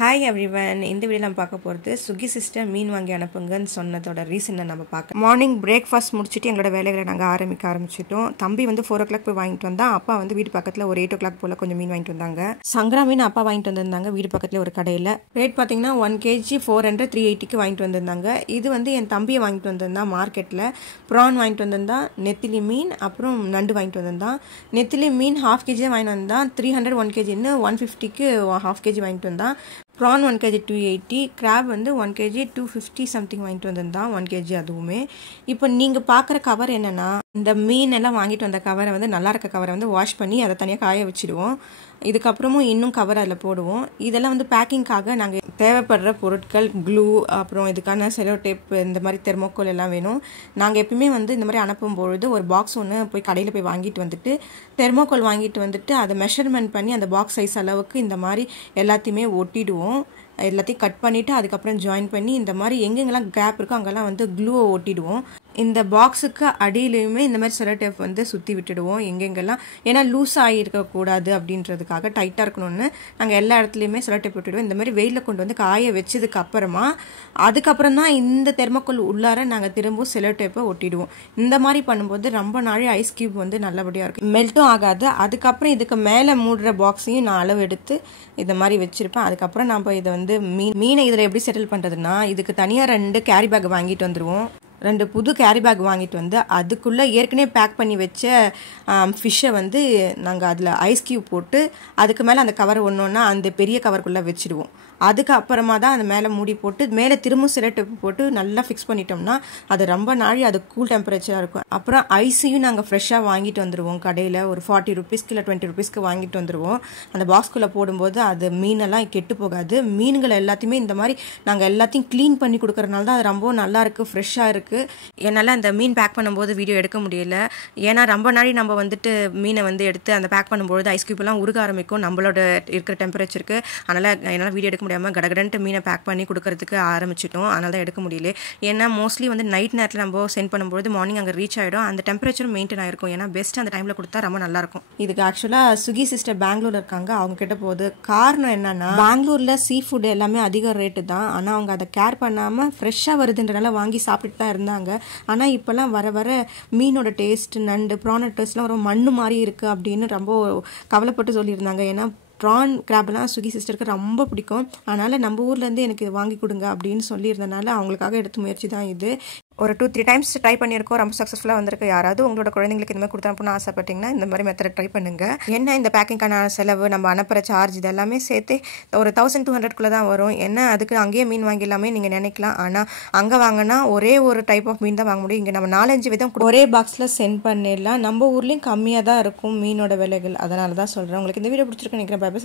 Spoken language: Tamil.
Hi everyone. இந்த வீடியோ நம்ம பார்க்க போகிறது ஸ்விக்கி சிஸ்டம் மீன் வாங்கி அனுப்புங்கன்னு சொன்னதோட ரீசனை நம்ம பார்க்க மார்னிங் பிரேக்ஃபாஸ்ட் முடிச்சுட்டு எங்களோட வேலைகளை நாங்கள் ஆரம்பிச்சிட்டோம். தம்பி வந்து 4 o'clock போய் வாங்கிட்டு வந்தால் அப்பா வந்து வீடு பக்கத்தில் ஒரு 8 o'clock போல் கொஞ்சம் மீன் வாங்கிட்டு வந்தாங்க. சங்கரா மீன் அப்பா வாங்கிட்டு வந்திருந்தாங்க வீடு பக்கத்தில் ஒரு கடையில். ரேட் பார்த்தீங்கன்னா 1 kg 400 380 வாங்கிட்டு வந்திருந்தாங்க. இது வந்து என் தம்பியை வாங்கிட்டு வந்திருந்தான் மார்க்கெட்டில். ப்ரான் வாங்கிட்டு வந்திருந்தான், நெத்திலி மீன், அப்புறம் நண்டு வாங்கிட்டு வந்திருந்தான். நெத்திலி மீன் 1/2 kg வாங்கிட்டு வந்தான். 300 1 kg 150க்கு 1/2 kg வாங்கிட்டு வந்தான். ப்ரான் 1 kg 280, கிராப் வந்து 1 kg 250 சம்திங் வாங்கிட்டு வந்திருந்தான் 1 kg அதுவுமே. இப்போ நீங்கள் பார்க்குற கவர் என்னென்னா, இந்த மீன் எல்லாம் வாங்கிட்டு வந்த கவரை வந்து நல்லா இருக்க கவரை வந்து வாஷ் பண்ணி அதை தனியாக காய வச்சுடுவோம். இதுக்கப்புறமும் இன்னும் கவர் அதில் போடுவோம். இதெல்லாம் வந்து பேக்கிங்காக நாங்கள் தேவைப்படுற பொருட்கள், க்ளூ, அப்புறம் இதுக்கான செலோ டேப், இந்த மாதிரி தெர்மோக்கோல் எல்லாம் வேணும். நாங்கள் எப்பயுமே வந்து இந்த மாதிரி அனுப்பும்பொழுது ஒரு பாக்ஸ் ஒன்று போய் கடையில் போய் வாங்கிட்டு வந்துட்டு தெர்மோக்கோல் வாங்கிட்டு வந்துட்டு அதை மெஷர்மெண்ட் பண்ணி அந்த பாக்ஸ் சைஸ் அளவுக்கு இந்த மாதிரி எல்லாத்தையுமே ஒட்டிடுவோம். எல்லாத்தையும் கட் பண்ணிவிட்டு அதுக்கப்புறம் ஜாயின் பண்ணி இந்த மாதிரி எங்கெங்கெல்லாம் கேப் இருக்கோ அங்கெல்லாம் வந்து க்ளூவை ஒட்டிடுவோம். இந்த பாக்ஸுக்கு அடியிலையுமே இந்த மாதிரி செலோ டேப் வந்து சுற்றி விட்டுடுவோம் எங்கெங்கெல்லாம். ஏன்னா லூஸ் ஆகியிருக்கக்கூடாது அப்படின்றதுக்காக, டைட்டாக இருக்கணும்னு நாங்கள் எல்லா இடத்துலையுமே செலோ டேப் விட்டுடுவோம். இந்த மாதிரி வெயிலில் கொண்டு வந்து காய வச்சதுக்கு அப்புறமா அதுக்கப்புறம் தான் இந்த தெர்மோக்கோல் உள்ளார நாங்கள் திரும்பவும் செலோ டேப்பை ஒட்டிடுவோம். இந்த மாதிரி பண்ணும்போது ரொம்ப நாள் ஐஸ் கியூப் வந்து நல்லபடியாக இருக்கும், மெல்ட்டும் ஆகாது. அதுக்கப்புறம் இதுக்கு மேலே மூடுற பாக்ஸையும் நான் அளவு எடுத்து இந்த மாதிரி வச்சுருப்பேன். அதுக்கப்புறம் நம்ம இதை வந்து மீனை இதில் எப்படி செட்டில் பண்ணுறதுன்னா, இதுக்கு தனியாக 2 கேரி பேக் வாங்கிட்டு வந்துடுவோம். 2 புது கேரி பேக் வாங்கிட்டு வந்து அதுக்குள்ளே ஏற்கனவே பேக் பண்ணி வச்ச ஃபிஷ்ஷை வந்து நாங்கள் அதில் ஐஸ் கியூப் போட்டு அதுக்கு மேலே அந்த கவர் ஒன்றா அந்த பெரிய கவருக்குள்ளே வச்சுடுவோம். அதுக்கப்புறமா தான் அந்த மேலே மூடி போட்டு மேலே திரும்ப செலோ டேப் போட்டு நல்லா ஃபிக்ஸ் பண்ணிட்டோம்னா அது ரொம்ப நாள் அது கூல் டெம்பரேச்சராக இருக்கும். அப்புறம் ஐஸையும் நாங்கள் ஃப்ரெஷ்ஷாக வாங்கிட்டு வந்துடுவோம் கடையில். ஒரு 40 rupeesக்கு இல்லை 20 rupeesக்கு வாங்கிட்டு வந்துடுவோம். அந்த பாக்ஸ்குள்ளே போடும்போது அது மீனெல்லாம் கெட்டு போகாது. மீன்கள் எல்லாத்தையுமே இந்த மாதிரி நாங்கள் எல்லாத்தையும் க்ளீன் பண்ணி கொடுக்குறதுனால தான் அது ரொம்ப நல்லா இருக்குது, ஃப்ரெஷ்ஷாக இருக்குது. என்னால் அந்த மீன் பேக் பண்ணும்போது வீடியோ எடுக்க முடியல. ஏன்னா ரொம்ப நாள் நம்ம வந்துட்டு மீனை வந்து எடுத்து அந்த பேக் பண்ணும்போது ஐஸ் கியூப்லாம் உருக ஆரம்பிக்கும் நம்மளோட இருக்கிற டெம்பரேச்சருக்கு. அதனால் என்னால் வீடியோ எடுக்க முடியாமல் கடகடன்ட்டு மீனை பேக் பண்ணி கொடுக்கறதுக்கு ஆரம்பிச்சிட்டோம். அதனால தான் எடுக்க முடியல. ஏன்னா மோஸ்ட்லி வந்து நைட் நேரத்தில் நம்ம சென்ட் பண்ணும்போது மார்னிங் அங்கே ரீச் ஆகிடும். அந்த டெம்பரேச்சரும் மெயின்டைன் ஆகிருக்கும். ஏன்னா பெஸ்ட் அந்த டைமில் கொடுத்தா ரொம்ப நல்லாயிருக்கும். இதுக்கு ஆக்சுவலாக ஸ்விக்கி சிஸ்டர் பெங்களூரில் இருக்காங்க, அவங்க கிட்ட போகுது. காரணம் என்னன்னா, பெங்களூரில் சீ ஃபுட் எல்லாமே அதிக ரேட்டு தான். ஆனால் அவங்க அதை கேர் பண்ணாமல் ஃப்ரெஷ்ஷாக வருதுன்றனால வாங்கி சாப்பிட்டுட்டு தான் இருந்தாங்க. ஆனால் இப்போல்லாம் வர வர மீனோட டேஸ்ட், நண்டு, ப்ரான் டேஸ்ட்லாம் ரொம்ப மண்ணு மாதிரி இருக்குது அப்படின்னு ரொம்ப கவலைப்பட்டு சொல்லியிருந்தாங்க. ஏன்னா ப்ரான் கிராப்லாம் ஸ்விக்கி சிஸ்டருக்கு ரொம்ப பிடிக்கும். அதனால் நம்ம ஊர்லேருந்து எனக்கு இது வாங்கி கொடுங்க அப்படின்னு சொல்லியிருந்தனால அவங்களுக்காக எடுத்த முயற்சி தான் இது. ஒரு 2-3 times ட்ரை பண்ணியிருக்கோம், ரொம்ப சக்ஸஸ்ஃபுல்லாக வந்திருக்கு. யாராவது உங்களோட குழந்தைங்களுக்கு இந்த மாதிரி கொடுத்து அனுப்பணும்னு ஆசைப்பட்டீங்கன்னா இந்த மாதிரி மெத்தட் ட்ரை பண்ணுங்கள். என்ன இந்த பேக்கிங்கான செலவு, நம்ம அனுப்புகிற சார்ஜ், இதெல்லாமே சேர்த்து ஒரு 1200 தான் வரும். என்ன அதுக்கு அங்கேயே மீன் வாங்கிடலாமே நீங்கள் நினைக்கலாம். ஆனால் அங்கே வாங்கினா ஒரே ஒரு டைப் ஆஃப் மீன் தான் வாங்க முடியும். இங்கே நம்ம 4-5 விதம் ஒரே பாக்ஸில் சென்ட் பண்ணிடலாம். நம்ம ஊர்லேயும் கம்மியாக தான் இருக்கும் மீனோட விலைகள். அதனால தான் சொல்கிறேன். உங்களுக்கு இந்த வீடியோ பிடிச்சிருக்குன்னு நினைக்கிறேன். Bye by.